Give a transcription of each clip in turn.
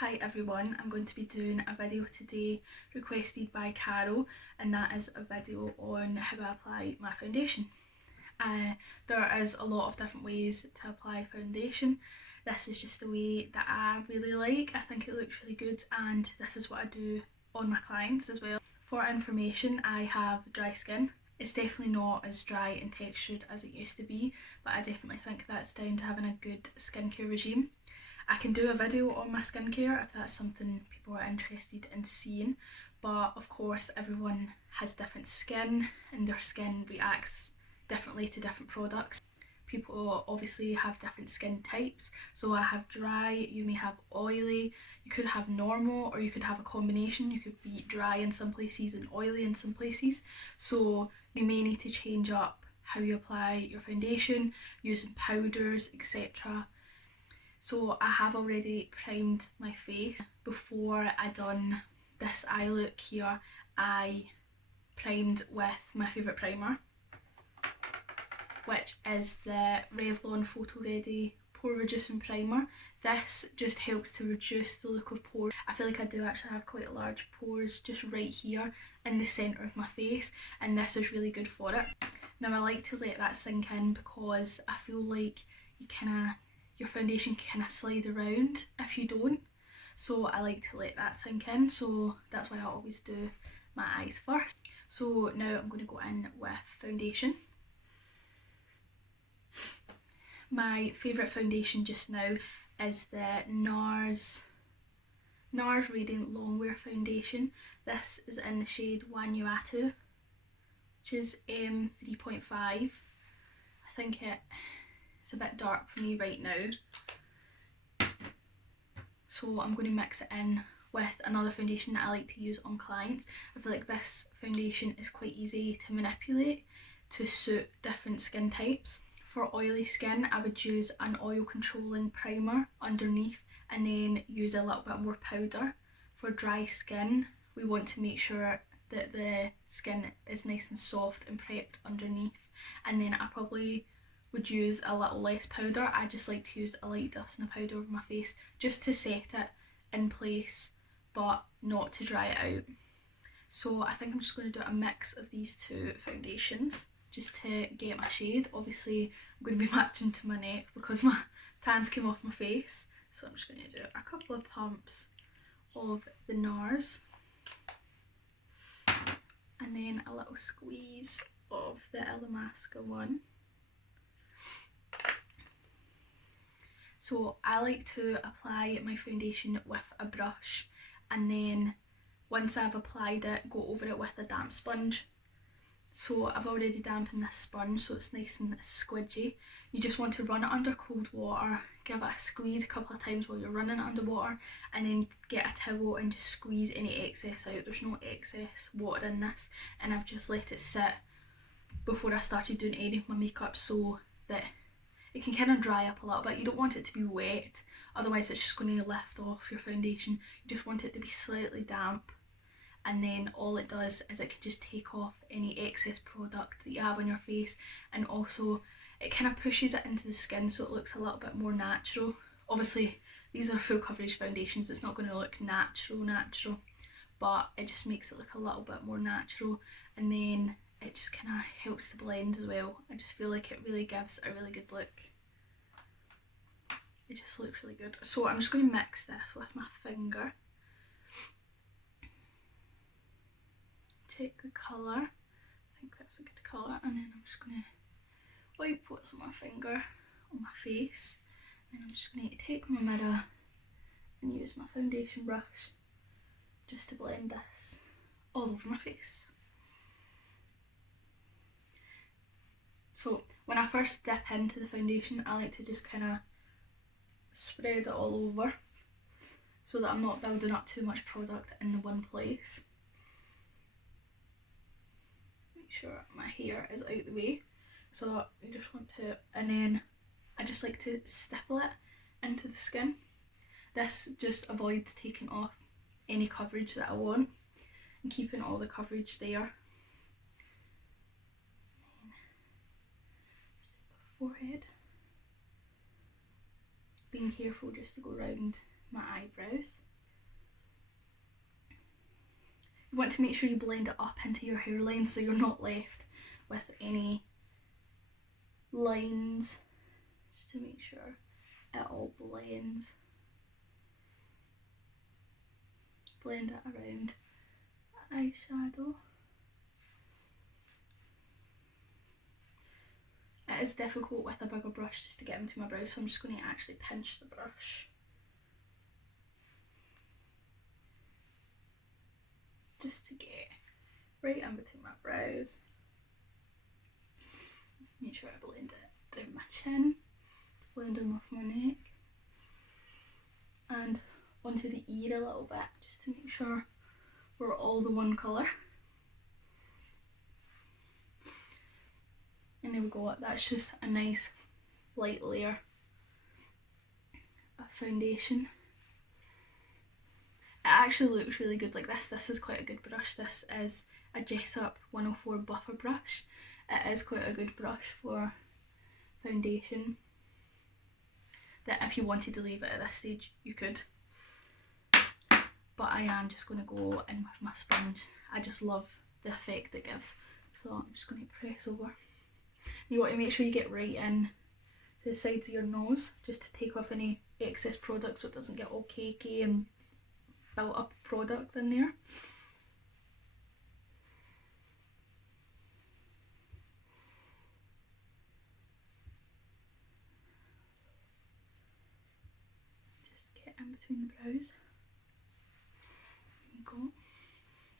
Hi everyone, I'm going to be doing a video today requested by Carol, and that is a video on how I apply my foundation. There is a lot of different ways to apply foundation. This is just the way that I really like. I think it looks really good and this is what I do on my clients as well. For information, I have dry skin. It's definitely not as dry and textured as it used to be, but I definitely think that's down to having a good skincare regime. I can do a video on my skincare if that's something people are interested in seeing, but of course everyone has different skin and their skin reacts differently to different products. People obviously have different skin types, so I have dry, you may have oily, you could have normal, or you could have a combination. You could be dry in some places and oily in some places, so you may need to change up how you apply your foundation, using powders, etc. So I have already primed my face. Before I done this eye look here, I primed with my favourite primer, which is the Revlon Photo Ready Pore Reducing Primer. This just helps to reduce the look of pores. I feel like I do actually have quite large pores just right here in the centre of my face, and this is really good for it. Now I like to let that sink in because I feel like your foundation can kind of slide around if you don't. So I like to let that sink in, so that's why I always do my eyes first. So now I'm going to go in with foundation. My favourite foundation just now is the NARS Radiant Longwear Foundation. This is in the shade Vanuatu, which is 3.5. I think it's a bit dark for me right now. So I'm going to mix it in with another foundation that I like to use on clients. I feel like this foundation is quite easy to manipulate to suit different skin types. For oily skin, I would use an oil controlling primer underneath and then use a little bit more powder. For dry skin, we want to make sure that the skin is nice and soft and prepped underneath, and then I probably would use a little less powder. I just like to use a light dusting of powder over my face just to set it in place but not to dry it out. So I think I'm just going to do a mix of these two foundations just to get my shade. Obviously I'm going to be matching to my neck because my tans came off my face, so I'm just going to do a couple of pumps of the NARS and then a little squeeze of the Illamasqua one. So I like to apply my foundation with a brush, and then once I've applied it, go over it with a damp sponge. So I've already dampened this sponge so it's nice and squidgy. You just want to run it under cold water, give it a squeeze a couple of times while you're running it under water, and then get a towel and just squeeze any excess out. There's no excess water in this, and I've just let it sit before I started doing any of my makeup so that it can kind of dry up a little bit. You don't want it to be wet, otherwise it's just going to lift off your foundation. You just want it to be slightly damp, and then all it does is it can just take off any excess product that you have on your face, and also it kind of pushes it into the skin so it looks a little bit more natural. Obviously these are full coverage foundations, it's not going to look natural, but it just makes it look a little bit more natural, and then it just kind of helps to blend as well. I just feel like it really gives a really good look. It just looks really good. So I'm just going to mix this with my finger. Take the colour, I think that's a good colour, and then I'm just going to wipe what's on my finger on my face. Then I'm just going to take my mirror and use my foundation brush just to blend this all over my face. So when I first dip into the foundation, I like to just kind of spread it all over so that I'm not building up too much product in the one place. Make sure my hair is out the way. So you just want to, and then I just like to stipple it into the skin. This just avoids taking off any coverage that I want and keeping all the coverage there. Forehead. Being careful just to go round my eyebrows. You want to make sure you blend it up into your hairline so you're not left with any lines, just to make sure it all blends. Blend it around the eyeshadow. It is difficult with a bigger brush just to get into my brows, so I'm just going to actually pinch the brush. Just to get right in between my brows. Make sure I blend it down my chin, blending off my neck, and onto the ear a little bit, just to make sure we're all the one colour. And there we go, that's just a nice light layer of foundation. It actually looks really good like this. This is quite a good brush. This is a Jessup 104 buffer brush. It is quite a good brush for foundation, that if you wanted to leave it at this stage you could, but I am just going to go in with my sponge. I just love the effect it gives, so I'm just going to press over. You want to make sure you get right in to the sides of your nose, just to take off any excess product so it doesn't get all cakey and built up product in there. In between the brows. There you go.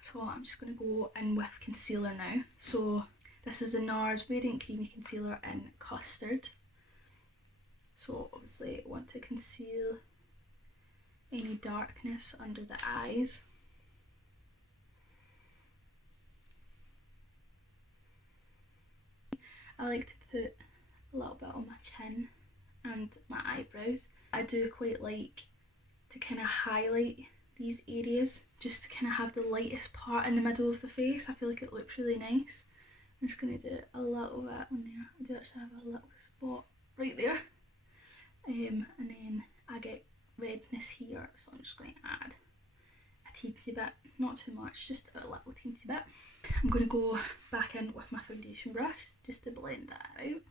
So I'm just going to go in with concealer now. So this is the NARS Radiant Creamy Concealer in Custard. So obviously I want to conceal any darkness under the eyes. I like to put a little bit on my chin and my eyebrows. I do quite like to kind of highlight these areas, just to kind of have the lightest part in the middle of the face. I feel like it looks really nice. I'm just going to do a little bit on there. I do actually have a little spot right there. And then I get redness here, so I'm just going to add a teensy bit, not too much, just a little teensy bit. I'm going to go back in with my foundation brush just to blend that out.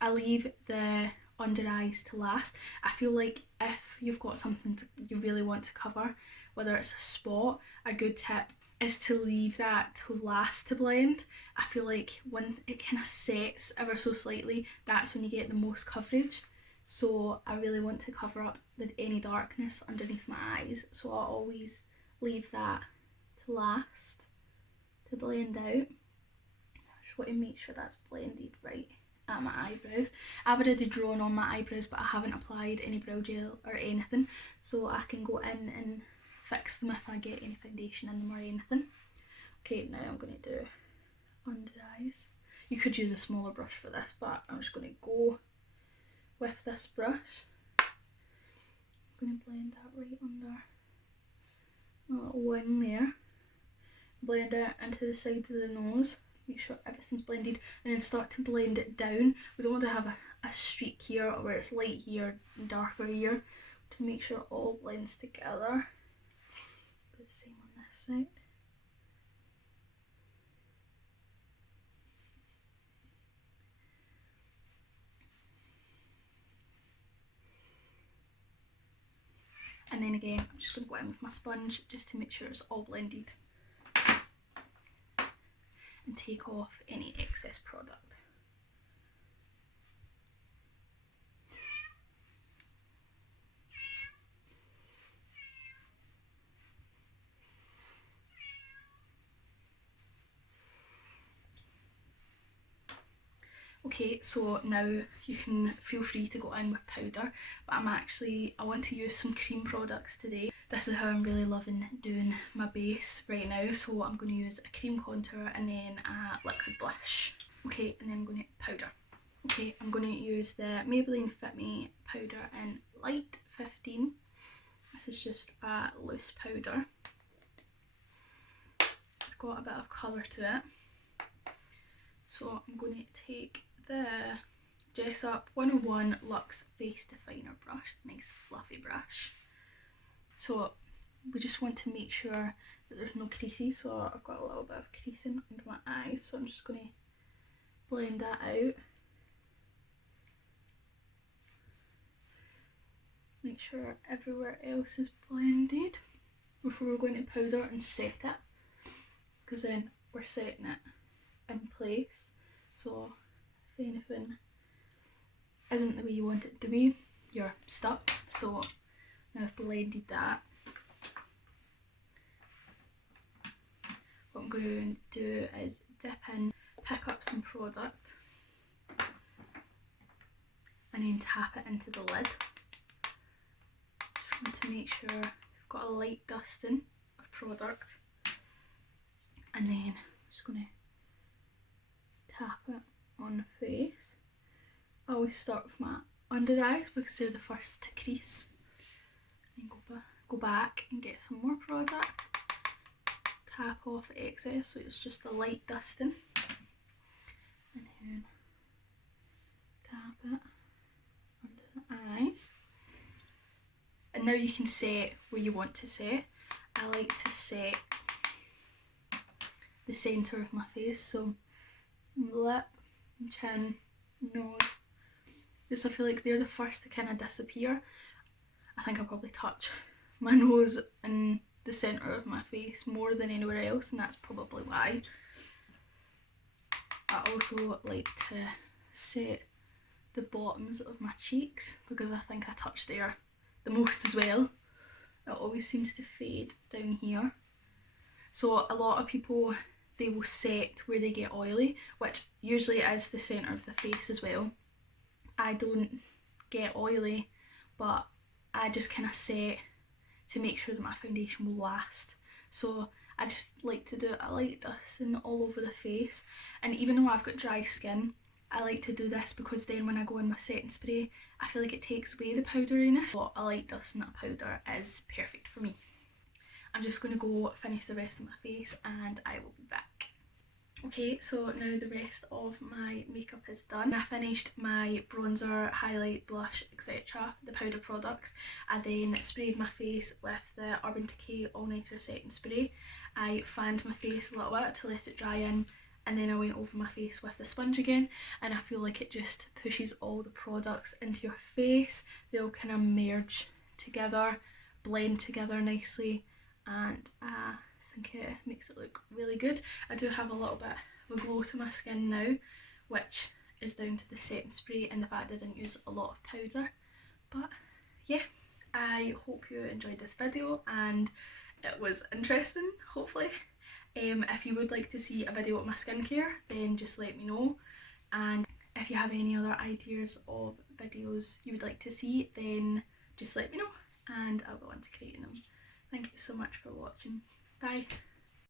I leave the under eyes to last. I feel like if you've got something you really want to cover, whether it's a spot, a good tip is to leave that to last to blend. I feel like when it kind of sets ever so slightly, that's when you get the most coverage. So I really want to cover up any darkness underneath my eyes, so I always leave that to last to blend out. I just want to make sure that's blended right at my eyebrows. I've already drawn on my eyebrows, but I haven't applied any brow gel or anything, so I can go in and fix them if I get any foundation in them or anything. Okay, now I'm going to do under eyes. You could use a smaller brush for this, but I'm just going to go with this brush. I'm going to blend that right under my little wing there. Blend it into the sides of the nose. Make sure everything's blended, and then start to blend it down. We don't want to have a streak here where it's light here and darker here, to make sure it all blends together. Do the same on this side. And then again, I'm just going to go in with my sponge just to make sure it's all blended and take off any excess product. Okay, so now you can feel free to go in with powder, but I want to use some cream products today. This is how I'm really loving doing my base right now, so I'm going to use a cream contour and then a liquid blush. Okay, and then I'm going to powder. Okay, I'm going to use the Maybelline Fit Me powder in Light 15. This is just a loose powder. It's got a bit of colour to it. So I'm going to take the Dress Up 101 Luxe Face Definer brush. Nice fluffy brush. So we just want to make sure that there's no creases, so I've got a little bit of creasing under my eyes, so I'm just going to blend that out. Make sure everywhere else is blended before we're going to powder and set it, because then we're setting it in place. So if anything isn't the way you want it to be, you're stuck. So now I've blended that. What I'm going to do is dip in, pick up some product and then tap it into the lid. Just want to make sure you've got a light dusting of product, and then I'm just going to tap it on the face. I always start with my under eyes because they're the first to crease, and go back and get some more product. Tap off the excess so it's just a light dusting, and then tap it under the eyes. And now you can set where you want to set. I like to set the centre of my face, so lip, chin, nose. Just I feel like they're the first to kind of disappear. I think I'll probably touch my nose and the centre of my face more than anywhere else, and that's probably why. I also like to set the bottoms of my cheeks because I think I touch there the most as well. It always seems to fade down here. So a lot of people, they will set where they get oily, which usually is the centre of the face as well. I don't get oily, but I just kind of set to make sure that my foundation will last. So I just like to do a light dusting all over the face, and even though I've got dry skin, I like to do this because then when I go in my setting spray, I feel like it takes away the powderiness. So a light dusting of powder is perfect for me. I'm just going to go finish the rest of my face and I will be back. Okay, so now the rest of my makeup is done. I finished my bronzer, highlight, blush, etc., the powder products. I then sprayed my face with the Urban Decay All Nighter Setting Spray. I fanned my face a little bit to let it dry in, and then I went over my face with the sponge again, and I feel like it just pushes all the products into your face. They all kind of merge together, blend together nicely, and I think it makes it look really good. I do have a little bit of a glow to my skin now, which is down to the setting spray and the fact I didn't use a lot of powder. But yeah, I hope you enjoyed this video and it was interesting, hopefully. If you would like to see a video of my skincare, then just let me know, and if you have any other ideas of videos you would like to see, then just let me know and I'll go on to creating them. Thank you so much for watching. Bye.